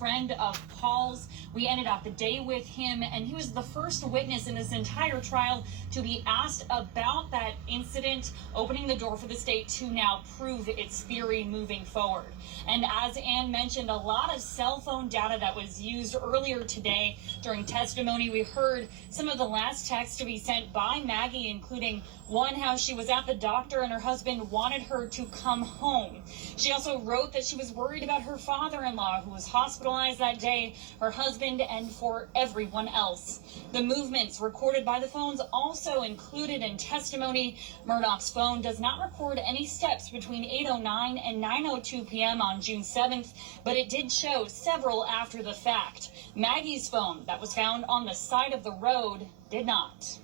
friend of Paul's. We ended up the day with him, and he was the first witness in this entire trial to be asked about that incident, opening the door for the state to now prove its theory moving forward. And as Ann mentioned, a lot of cell phone data that was used earlier today during testimony. We heard some of the last texts to be sent by Maggie, including one how she was at the doctor and her husband wanted her to come home. She also wrote that she was worried about her father-in-law, who was hospitalized that day, her husband, and for everyone else. The movements recorded by the phones also included in testimony. Murdaugh's phone does not record any steps between 8:09 and 9:02 p.m. on June 7th, but it did show several after the fact. Maggie's phone that was found on the side of the road did not.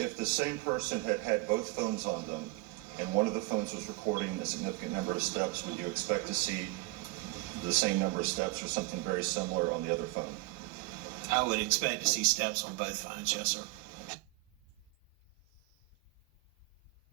If the same person had had both phones on them and one of the phones was recording a significant number of steps, would you expect to see the same number of steps or something very similar on the other phone? I would expect to see steps on both phones, yes, sir.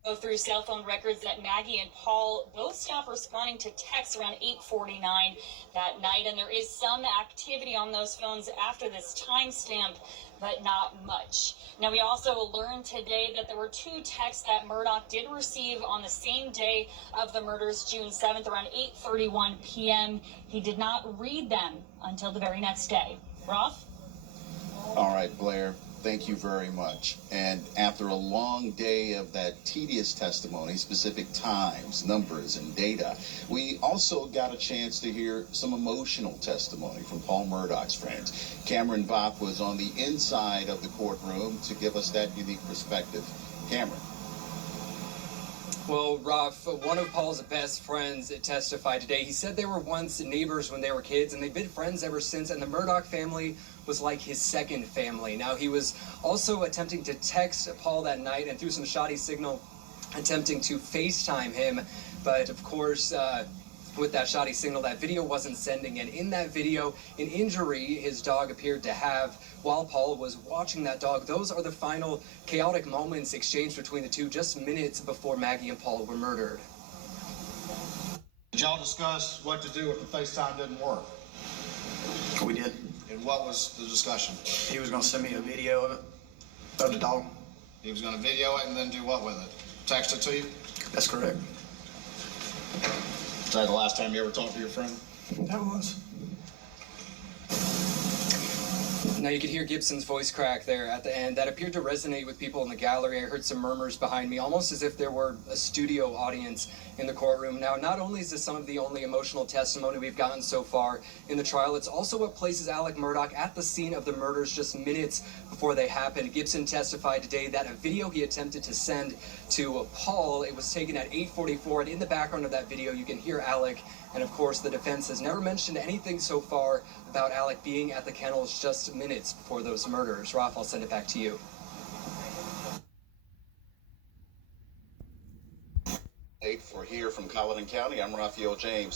Go through cell phone records that Maggie and Paul both stopped responding to texts around 8:49 that night, and there is some activity on those phones after this timestamp, but not much. Now, we also learned today that there were 2 texts that Murdaugh did receive on the same day of the murders, June 7th, around 8:31 p.m. He did not read them until the very next day. Roth? All right, Blair. Thank you very much. And after a long day of that tedious testimony, specific times, numbers, and data, we also got a chance to hear some emotional testimony from Paul Murdaugh's friends. Cameron Bopp was on the inside of the courtroom to give us that unique perspective. Cameron. Well, Ralph, one of Paul's best friends testified today. He said they were once neighbors when they were kids, and they've been friends ever since, and the Murdaugh family was like his second family. Now, he was also attempting to text Paul that night and through some shoddy signal, attempting to FaceTime him, but of course, with that shoddy signal, that video wasn't sending, and in that video, an injury his dog appeared to have while Paul was watching that dog. Those are the final chaotic moments exchanged between the two just minutes before Maggie and Paul were murdered. Did y'all discuss what to do if the FaceTime didn't work? We did. And what was the discussion? He was going to send me a video of it, of the dog. He was going to video it and then do what with it? Text it to you? That's correct. Is that the last time you ever talked to your friend? That was. Now you could hear Gibson's voice crack there at the end. That appeared to resonate with people in the gallery. I heard some murmurs behind me, almost as if there were a studio audience in the courtroom. Now, not only is this some of the only emotional testimony we've gotten so far in the trial, it's also what places Alex Murdaugh at the scene of the murders just minutes before they happened. Gibson testified today that a video he attempted to send to Paul, it was taken at 8:44, and in the background of that video, you can hear Alec. And of course, the defense has never mentioned anything so far about Alec being at the kennels just minutes before those murders. Ralph, I'll send it back to you. For here from Colleton County, I'm Raphael James.